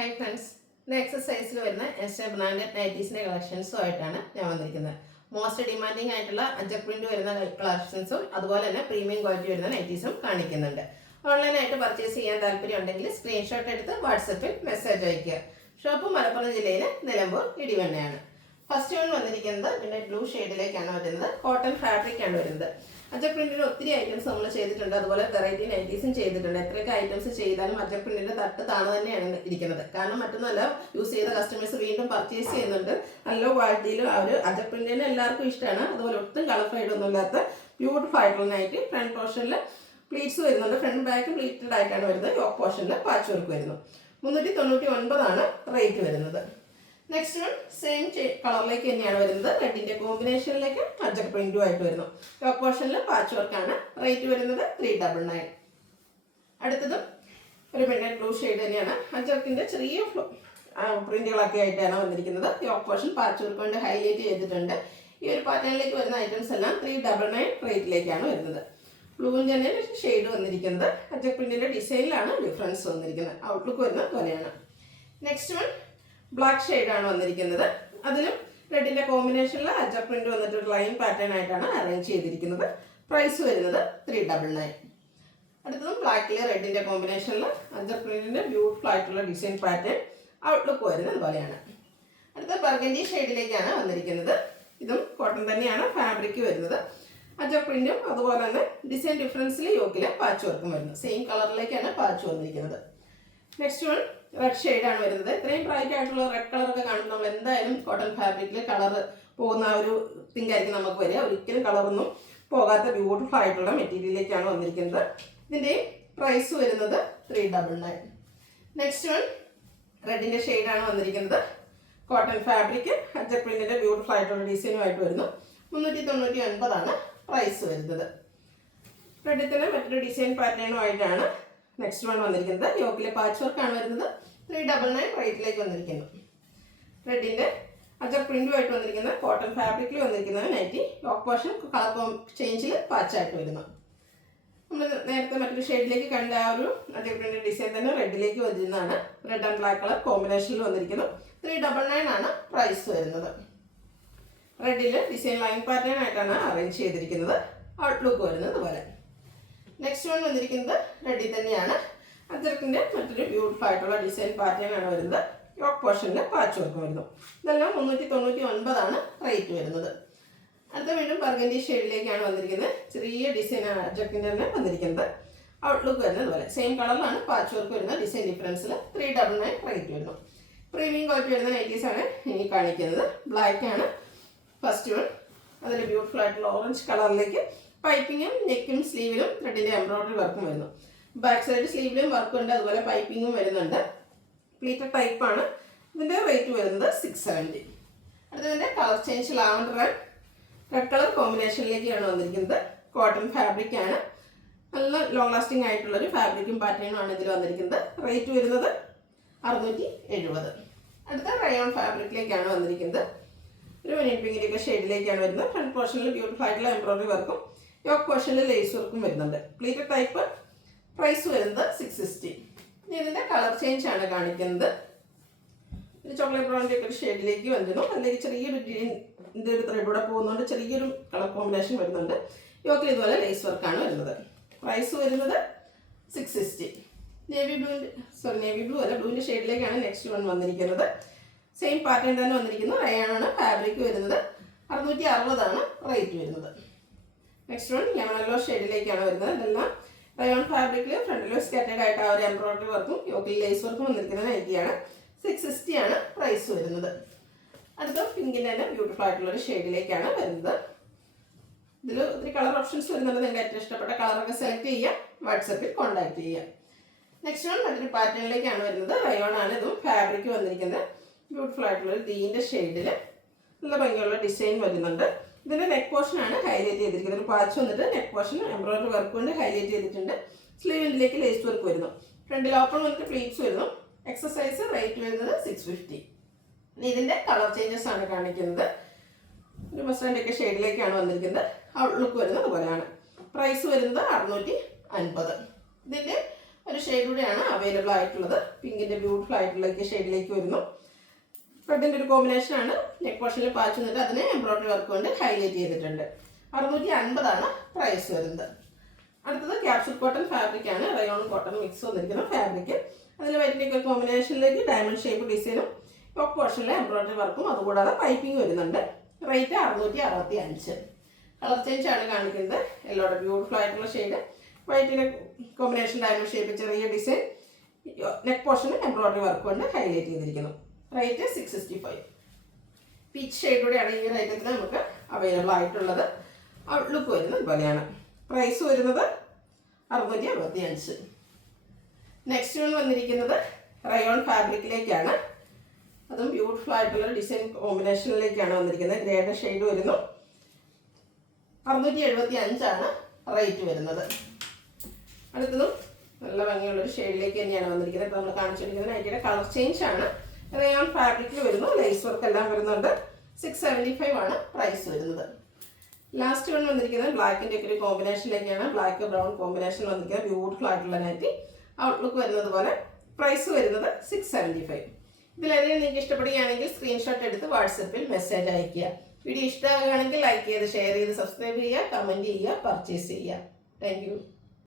Hi friends, ഇന്ന് എക്സസൈസിൽ വരുന്ന extra branded നൈറ്റീസിൻ്റെ കളക്ഷൻസുമായിട്ടാണ് ഞാൻ വന്നിരിക്കുന്നത്. മോസ്റ്റ് ഡിമാൻഡിങ് ആയിട്ടുള്ള അജക് പ്രിന്റ് വരുന്ന കളക്ഷൻസും അതുപോലെ തന്നെ പ്രീമിയം ക്വാളിറ്റി വരുന്ന നൈറ്റീസും കാണിക്കുന്നുണ്ട്. ഓൺലൈനായിട്ട് പർച്ചേസ് ചെയ്യാൻ താല്പര്യം ഉണ്ടെങ്കിൽ സ്ക്രീൻഷോട്ട് എടുത്ത് വാട്സപ്പിൽ മെസ്സേജ് അയയ്ക്കുക. ഷോപ്പ് മലപ്പുറം ജില്ലയിലെ നിലമ്പൂർ ഇടിവണ്ണയാണ്. ഫസ്റ്റ് വൺ വന്നിരിക്കുന്നത് പിന്നെ ബ്ലൂ ഷെയ്ഡിലേക്കാണ് വരുന്നത്. കോട്ടൺ ഫാബ്രിക് ആണ് വരുന്നത്. അജക് പ്രിന്റിൽ ഒത്തിരി ഐറ്റംസ് നമ്മൾ ചെയ്തിട്ടുണ്ട്, അതുപോലെ വെറൈറ്റി നൈറ്റീസും ചെയ്തിട്ടുണ്ട്. എത്രയൊക്കെ ഐറ്റംസ് ചെയ്താലും അജക് പ്രിന്റിന്റെ തട്ട് താണു തന്നെയാണ് ഇരിക്കുന്നത്. കാരണം മറ്റൊന്നുമല്ല, യൂസ് ചെയ്ത കസ്റ്റമേഴ്സ് വീണ്ടും പർച്ചേസ് ചെയ്യുന്നുണ്ട്. നല്ല ക്വാളിറ്റിയിലും അവർ അജക് പ്രിന്റിനെ എല്ലാവർക്കും ഇഷ്ടമാണ്. അതുപോലെ ഒട്ടും കളർ ഫെയ്ഡ് ഒന്നും ഇല്ലാത്ത ബ്യൂട്ടിഫുൾ ആയിട്ടുള്ള നൈറ്റി. ഫ്രണ്ട് പോർഷനിൽ പ്ലീറ്റ്സ് വരുന്നുണ്ട്. ഫ്രണ്ട് ബാക്കും പ്ലീറ്റഡ് ആയിട്ടാണ് വരുന്നത്. യോക്ക് പോർഷനിൽ പാച്ച് വർക്ക് വരുന്നു. 399 റേറ്റ് വരുന്നത്. നെക്സ്റ്റ് വൺ സെയിം കളറിലേക്ക് തന്നെയാണ് വരുന്നത്. റെഡിന്റെ കോമ്പിനേഷനിലേക്ക് അജക് പ്രിന്റും ആയിട്ട് വരുന്നു. യോക്ക് പോർഷനിൽ പാച്ച് വർക്കാണ്. റേറ്റ് വരുന്നത് 399. അടുത്തതും ഒരു മിഡ്നൈറ്റ് ബ്ലൂ ഷെയ്ഡ് തന്നെയാണ്. അജക്കിന്റെ ചെറിയ പ്രിന്റുകളൊക്കെ ആയിട്ടാണ് വന്നിരിക്കുന്നത്. യോക്ക് പോർഷൻ പാച്ച് വർക്ക് കൊണ്ട് ഹൈലൈറ്റ് ചെയ്തിട്ടുണ്ട്. ഈ ഒരു പാറ്റേണിലേക്ക് വരുന്ന ഐറ്റംസ് എല്ലാം 399 റേറ്റിലേക്കാണ് വരുന്നത്. ബ്ലൂവിൻ്റെ തന്നെ ഷെയ്ഡ് വന്നിരിക്കുന്നത്. അജക് പ്രിന്റിന്റെ ഡിസൈനിലാണ് ഡിഫറൻസ് വന്നിരിക്കുന്നത്. ഔട്ട്ലുക്ക് വരുന്നത് പോലെയാണ്. നെക്സ്റ്റ് വൺ ബ്ലാക്ക് ഷെയ്ഡാണ് വന്നിരിക്കുന്നത്. അതിലും റെഡിന്റെ കോമ്പിനേഷനിൽ അജക് പ്രിന്റ് വന്നിട്ട് ഒരു ലൈൻ പാറ്റേൺ ആയിട്ടാണ് അറേഞ്ച് ചെയ്തിരിക്കുന്നത്. പ്രൈസ് വരുന്നത് 399. അടുത്തതും ബ്ലാക്കിലെ റെഡിന്റെ കോമ്പിനേഷനിൽ അജക് പ്രിന്റിന്റെ ബ്യൂട്ടിഫുൾ ആയിട്ടുള്ള ഡിസൈൻ പാറ്റേൺ. ഔട്ട്ലുക്ക് വരുന്നത് പോലെയാണ്. അടുത്ത ബർഗൻഡി ഷെയ്ഡിലേക്കാണ് വന്നിരിക്കുന്നത്. ഇതും കോട്ടൺ തന്നെയാണ് ഫാബ്രിക് വരുന്നത്. അജക് പ്രിന്റും അതുപോലെ തന്നെ ഡിസൈൻ ഡിഫറൻസിൽ യോക്കിലെ പാച്ച് വർക്കും വരുന്നത്. സെയിം കളറിലേക്കാണ് പാച്ച് വന്നിരിക്കുന്നത്. നെക്സ്റ്റ് വൺ റെഡ് ഷെയ്ഡാണ് വരുന്നത്. ഇത്രയും ബ്രൈറ്റ് ആയിട്ടുള്ള റെഡ് കളറൊക്കെ കാണുമ്പോൾ നമ്മൾ എന്തായാലും കോട്ടൺ ഫാബ്രിക്കിൽ കളർ പോകുന്ന ഒരു തിങ്കായിരിക്കും നമുക്ക് വരിക. ഒരിക്കലും കളറൊന്നും പോകാത്ത ബ്യൂട്ടിഫുൾ ആയിട്ടുള്ള മെറ്റീരിയലിലേക്കാണ് വന്നിരിക്കുന്നത്. ഇതിൻ്റെ പ്രൈസ് വരുന്നത് 399. നെക്സ്റ്റ് വൺ റെഡിൻ്റെ ഷെയ്ഡാണ് വന്നിരിക്കുന്നത്. കോട്ടൺ ഫാബ്രിക് അജക് പ്രിന്റിൻ്റെ ബ്യൂട്ടിഫുൾ ആയിട്ടുള്ള ഡിസൈനുമായിട്ട് വരുന്നു. 399 പ്രൈസ് വരുന്നത്. റെഡിൽ തന്നെ മറ്റൊരു ഡിസൈൻ പാറ്റേണുമായിട്ടാണ് നെക്സ്റ്റ് വൺ വന്നിരിക്കുന്നത്. യോക്കിലെ പാച്ച് വർക്കാണ് വരുന്നത്. 399 റേറ്റിലേക്ക് വന്നിരിക്കുന്നു. റെഡിൻ്റെ അജക് പ്രിന്റുമായിട്ട് വന്നിരിക്കുന്ന കോട്ടൺ ഫാബ്രിക്കിൽ വന്നിരിക്കുന്ന നൈറ്റി. യോക്ക് പോർഷൻ കളർ ചേഞ്ചിൽ പാച്ചായിട്ട് വരുന്നു. നമ്മൾ നേരത്തെ മറ്റൊരു ഷെയ്ഡിലേക്ക് കണ്ട ആ ഒരു അജക് പ്രിന്റ് ഡിസൈൻ തന്നെ റെഡിലേക്ക് വരുന്നതാണ്. റെഡ് ആൻഡ് ബ്ലാക്ക് കളർ കോമ്പിനേഷനിൽ വന്നിരിക്കുന്നു. 399 പ്രൈസ് വരുന്നത്. റെഡിൽ ഡിസൈൻ ലൈൻ പാറ്റേൺ ആയിട്ടാണ് അറേഞ്ച് ചെയ്തിരിക്കുന്നത്. ഔട്ട്ലുക്ക് വരുന്നത് പോലെ. നെക്സ്റ്റ് വൺ വന്നിരിക്കുന്നത് റെഡിൽ തന്നെയാണ്. അജക്കിൻ്റെ മറ്റൊരു ബ്യൂട്ടിഫുൾ ആയിട്ടുള്ള ഡിസൈൻ പാറ്റേൺ ആണ് വരുന്നത്. യോക്ക് പോർഷനിൽ പാച്ച് വർക്ക് വരുന്നു. ഇതെല്ലാം 399 റേറ്റ് വരുന്നത്. അടുത്ത വീണ്ടും ബർഗൻഡി ഷെയ്ഡിലേക്കാണ് വന്നിരിക്കുന്നത്. ചെറിയ ഡിസൈനാണ് അജക്കിൻ്റെ തന്നെ വന്നിരിക്കുന്നത്. ഔട്ട്ലുക്ക് വരുന്നത് പോലെ. സെയിം കളറിലാണ് പാച്ച് വർക്ക് വരുന്നത്. ഡിസൈൻ ഡിഫറൻസിൽ 399 റേറ്റ് വരുന്നു. പ്രീമിയം ക്വാളിറ്റി വരുന്ന നൈറ്റീസാണ് ഇനി കാണിക്കുന്നത്. ബ്ലാക്ക് ആണ് ഫസ്റ്റ് വൺ. അതിൽ ബ്യൂട്ടിഫുൾ ആയിട്ടുള്ള ഓറഞ്ച് കളറിലേക്ക് പൈപ്പിങ്ങും നെക്കും സ്ലീവിലും ത്രെഡിൻ്റെ എംബ്രോയിഡറി വർക്കും വരുന്നു. ബാക്ക് സൈഡ് സ്ലീവിലും വർക്കുണ്ട്, അതുപോലെ പൈപ്പിങ്ങും വരുന്നുണ്ട്. പ്ലീറ്റഡ് ടൈപ്പാണ്. ഇതിൻ്റെ റേറ്റ് വരുന്നത് 670. അടുത്തതിൻ്റെ colour change lavender and red colour കോമ്പിനേഷനിലേക്കാണ് വന്നിരിക്കുന്നത്. കോട്ടൺ ഫാബ്രിക് ആണ്. നല്ല ലോങ് ലാസ്റ്റിംഗ് ആയിട്ടുള്ളൊരു ഫാബ്രിക്കും പാറ്റേണും ആണ് ഇതിൽ വന്നിരിക്കുന്നത്. റേറ്റ് വരുന്നത് 670. അടുത്ത റയോൺ ഫാബ്രിക്കിലേക്കാണ് വന്നിരിക്കുന്നത്. ഒരു ഒനിയൻ പിങ്കിൻ്റെ ഷെയ്ഡിലേക്കാണ് വരുന്നത്. ഫ്രണ്ട് പോർഷനിൽ ബ്യൂട്ടിഫുൾ ആയിട്ടുള്ള എംബ്രോയിഡറി വർക്കും യോക്ക് പോർഷനിൽ ലേസ് വർക്കും വരുന്നുണ്ട്. Pleated type. പ്രൈസ് വരുന്നത് 660. ഇനി ഇതിൻ്റെ കളർ ചേഞ്ച് ആണ് കാണിക്കുന്നത്. ഒരു ചോക്ലേറ്റ് ബ്രൗണിൻ്റെ ഒക്കെ ഒരു ഷെയ്ഡിലേക്ക് വരുന്നു. അല്ലെങ്കിൽ ചെറിയൊരു ഗ്രീൻ്റെ ഒരു ത്രെഡൂടെ പോകുന്നതുകൊണ്ട് ചെറിയൊരു കളർ കോമ്പിനേഷൻ വരുന്നുണ്ട്. യോക്കിൽ ഇതുപോലെ ലേസ് വർക്കാണ് വരുന്നത്. പ്രൈസ് വരുന്നത് 660. നേവി ബ്ലൂ അല്ല, ബ്ലൂവിൻ്റെ ഷെയ്ഡിലേക്കാണ് നെക്സ്റ്റ് വൺ വന്നിരിക്കുന്നത്. സെയിം പാറ്റേൺ തന്നെ വന്നിരിക്കുന്നു. റയോണാണ് ഫാബ്രിക് വരുന്നത്. 660 റേറ്റ് വരുന്നത്. നെക്സ്റ്റ് വൺ ലെമൺ യെല്ലോ ഷെയ്ഡിലേക്കാണ് വരുന്നത്. ഇതെല്ലാം റയോൺ ഫാബ്രിക്കിൽ ഫ്രണ്ടിൽ സ്കാറ്റേഡ് ആയിട്ട് ആ ഒരു എംബ്രോയിഡറി വർക്കും യോക്കിൽ ലേസ് വർക്കും വന്നിരിക്കുന്ന നൈറ്റിയാണ്. 660 പ്രൈസ് വരുന്നത്. അടുത്ത പിങ്കിൻ്റെ തന്നെ ബ്യൂട്ടിഫുൾ ആയിട്ടുള്ളൊരു ഷെയ്ഡിലേക്കാണ് വരുന്നത്. ഇതിൽ ഒത്തിരി കളർ ഓപ്ഷൻസ് വരുന്നുണ്ട്. നിങ്ങൾക്ക് ഏറ്റവും ഇഷ്ടപ്പെട്ട കളറൊക്കെ സെലക്ട് ചെയ്യുക. വാട്സപ്പിൽ കോൺടാക്ട് ചെയ്യുക. നെക്സ്റ്റ് വൺ മറ്റൊരു പാറ്റേണിലേക്കാണ് വരുന്നത്. റയോണാണ് ഇതും ഫാബ്രിക് വന്നിരിക്കുന്നത്. ബ്യൂട്ടിഫുൾ ആയിട്ടുള്ളൊരു ഗ്രീൻ്റെ ഷെയ്ഡിൽ നല്ല ഭംഗിയുള്ള ഡിസൈൻ വരുന്നുണ്ട്. ഇതിൻ്റെ നെക്ക് പോർഷനാണ് ഹൈലൈറ്റ് ചെയ്തിരിക്കുന്നത്. ഒരു പാച്ച് വന്നിട്ട് നെക്ക് പോർഷൻ എംബ്രോയിഡറി വർക്ക് കൊണ്ട് ഹൈലൈറ്റ് ചെയ്തിട്ടുണ്ട്. സ്ലീവിലേക്ക് ലേസ് വർക്ക് വരുന്നു. ഫ്രണ്ടിൽ ഓപ്പൺ വന്നിട്ട് പ്ലീറ്റ്സ് വരുന്നു. എക്സസൈസ് റേറ്റ് വരുന്നത് 650. ഇനി ഇതിൻ്റെ കളർ ചേഞ്ചസ് ആണ് കാണിക്കുന്നത്. ഒരു മസ്റ്റാൻഡൊക്കെ ഷെയ്ഡിലേക്കാണ് വന്നിരിക്കുന്നത്. ഔട്ട്ലുക്ക് വരുന്നത് അതുപോലെയാണ്. പ്രൈസ് വരുന്നത് 650. ഇതിൻ്റെ ഒരു ഷെയ്ഡ് കൂടെയാണ് അവൈലബിൾ ആയിട്ടുള്ളത്. പിങ്കിൻ്റെ ബ്യൂട്ടിഫുൾ ആയിട്ടുള്ള ഷെയ്ഡിലേക്ക് വരുന്നു. റെഡിൻ്റെ ഒരു കോമ്പിനേഷനാണ്. നെക്ക് പോർഷനിൽ പാച്ച് വന്നിട്ട് അതിനെ എംബ്രോയിഡറി വർക്ക് കൊണ്ട് ഹൈലൈറ്റ് ചെയ്തിട്ടുണ്ട്. 650 പ്രൈസ് വരുന്നത്. അടുത്തത് ക്യാപ്സൂൾ കോട്ടൺ ഫാബ്രിക് ആണ്. റയോൺ കോട്ടൺ മിക്സ് വന്നിരിക്കുന്ന ഫാബ്രിക്. അതിൽ വൈറ്റിൻ്റെ കോമ്പിനേഷനിലേക്ക് ഡയമണ്ട് ഷേപ്പ് ഡിസൈനും ടോപ്പ് പോർഷനിലെ എംബ്രോയിഡറി വർക്കും അതുകൂടാതെ പൈപ്പിംഗ് വരുന്നുണ്ട്. റേറ്റ് 665. കളർ ചേഞ്ച് ആണ് കാണിക്കുന്നത്. യെല്ലോയുടെ ബ്യൂട്ടിഫുൾ ആയിട്ടുള്ള ഷെയ്ഡ്, വൈറ്റിൻ്റെ കോമ്പിനേഷൻ ഡയമണ്ട് ഷേപ്പ് ചെറിയ ഡിസൈൻ, നെക്ക് പോർഷന് എംബ്രോയിഡറി വർക്ക് കൊണ്ട് ഹൈലൈറ്റ് ചെയ്തിരിക്കുന്നു. റേറ്റ് 665. പീച്ച് ഷെയ്ഡോടെയാണ് ഈ റേറ്റത്തിൽ നമുക്ക് അവൈലബിൾ ആയിട്ടുള്ളത്. ലുക്ക് വരുന്നത് ഇതുപോലെയാണ്. പ്രൈസ് വരുന്നത് 665. നെക്സ്റ്റ് വൺ വന്നിരിക്കുന്നത് റയോൺ ഫാബ്രിക്കിലേക്കാണ്. അതും ബ്യൂട്ടിഫുൾ ആയിട്ടുള്ള ഡിസൈൻ കോമ്പിനേഷനിലേക്കാണ് വന്നിരിക്കുന്നത്. ഗ്രേഡ് ഷെയ്ഡ് വരുന്നു. 675 റേറ്റ് വരുന്നത്. അടുത്തതും നല്ല ഭംഗിയുള്ളൊരു ഷെയ്ഡിലേക്ക് തന്നെയാണ് വന്നിരിക്കുന്നത്. ഇപ്പോൾ നമ്മൾ കാണിച്ചിരിക്കുന്നത് നൈറ്റിയുടെ കളർ ചേഞ്ച് ആണ്. റയോൺ ഫാബ്രിക്കിൽ വരുന്നു. ലേസ് വർക്ക് എല്ലാം വരുന്നുണ്ട്. 675 പ്രൈസ് വരുന്നത്. ലാസ്റ്റ് വൺ വന്നിരിക്കുന്നത് ബ്ലാക്കിൻ്റെ ഒക്കെ ഒരു കോമ്പിനേഷനിലേക്കാണ്. ബ്ലാക്ക് ബ്രൗൺ കോമ്പിനേഷൻ വന്നിരിക്കുന്നത് ബ്യൂട്ടിഫുൾ ആയിട്ടുള്ള നൈറ്റി. ഔട്ട്ലുക്ക് വരുന്നത് പോലെ. പ്രൈസ് വരുന്നത് 675. ഇതിലേതെങ്കിലും നിങ്ങൾക്ക് ഇഷ്ടപ്പെടുകയാണെങ്കിൽ സ്ക്രീൻഷോട്ട് എടുത്ത് വാട്സപ്പിൽ മെസ്സേജ് അയയ്ക്കുക. വീഡിയോ ഇഷ്ടമാകുകയാണെങ്കിൽ ലൈക്ക് ചെയ്ത് ഷെയർ ചെയ്ത് സബ്സ്ക്രൈബ് ചെയ്യുക, കമൻറ്റ് ചെയ്യുക, പർച്ചേസ് ചെയ്യുക. Thank you.